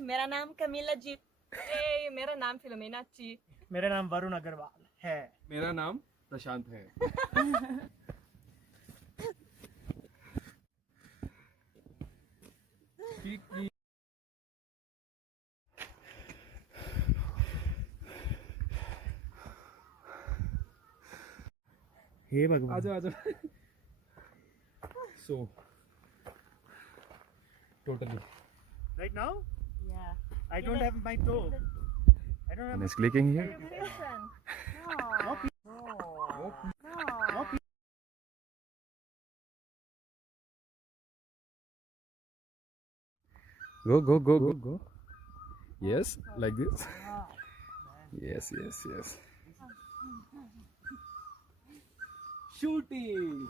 मेरा नाम कमीला जी। मेरा नाम फिलोमेना जी। मेरा नाम वरुण अग्रवाल है। मेरा नाम प्रशांत है। हे भगवान। आजा आजा। So totally. Right now? Yeah. I don't have my toe. I don't have. And it's clicking here. Listen. No, No. no, Go go go go go. Yes, like this. Yes yes yes. Shooting.